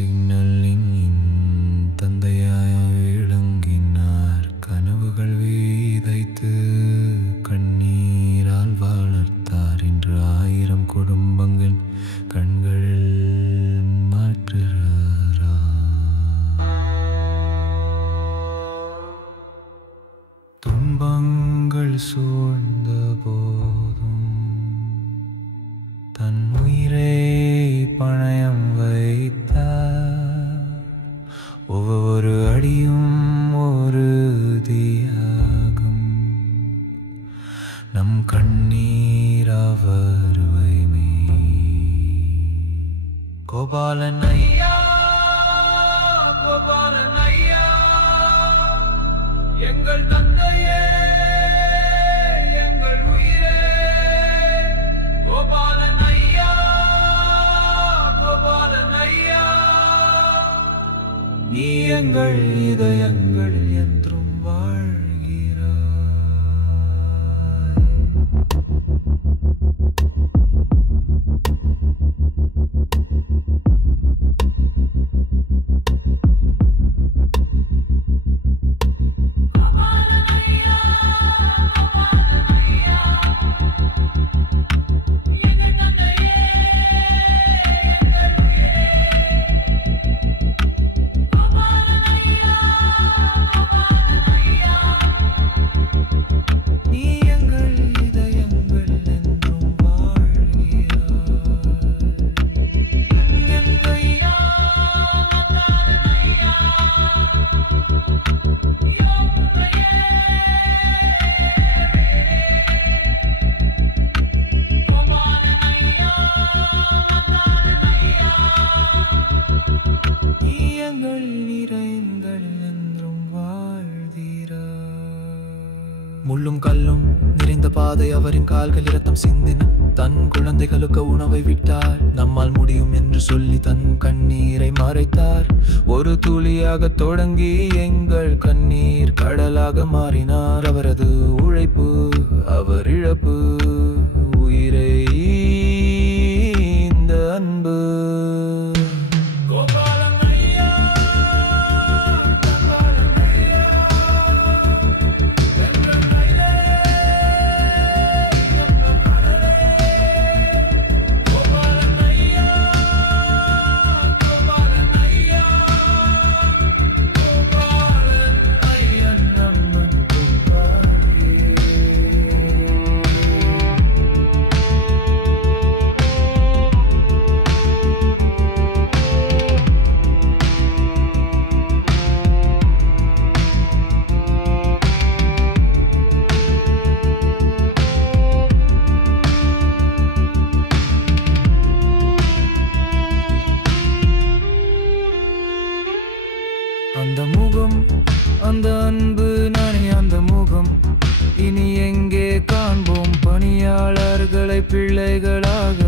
சிக்னலின் தந்தையாய் விளங்கினார். கனவுகள் விதைத்து கண்ணீரால் வளர்த்தார். இன்று 1000 குடும்பங்கள் கண்களில் மாற்றுகிறார். துன்பங்கள் சூழ்ந்த போதும் தன் உயிரை பணயம் வைத்தார். ஒவ்வொரு அடியும் ஒரு தியாகம். நம் கண்ணீர் அவர் வைமே. கோபாலன் ஐயா, கோபாலன் ஐயா, எங்கள் தந்தையே, எங்கள் உயிரே. கோபாலன் ஐயா, கோபாலன் ஐயா, நீ எங்கள் இதயங்கள் என்றும் வாழ்கிறாய். முள்ளும் கல்லும் நிறைந்த பாதை அவரின் கால்கள் இரத்தம் சிந்தின. தன் குழந்தைகளுக்கு உணவை விட்டார். நம்மால் முடியும் என்று சொல்லி தன் கண்ணீரை மறைத்தார். ஒரு துளியாக தொடங்கி எங்கள் கண்ணீர் கடலாக மாறினார். அவரது உழைப்பு அவர் இழப்பு உயிரை இந்த அன்பு. அந்த முகம், அந்த அன்பு, நானே அந்த முகம். இனி எங்கே காண்போம் பணியாளர்களை பிள்ளைகளாக?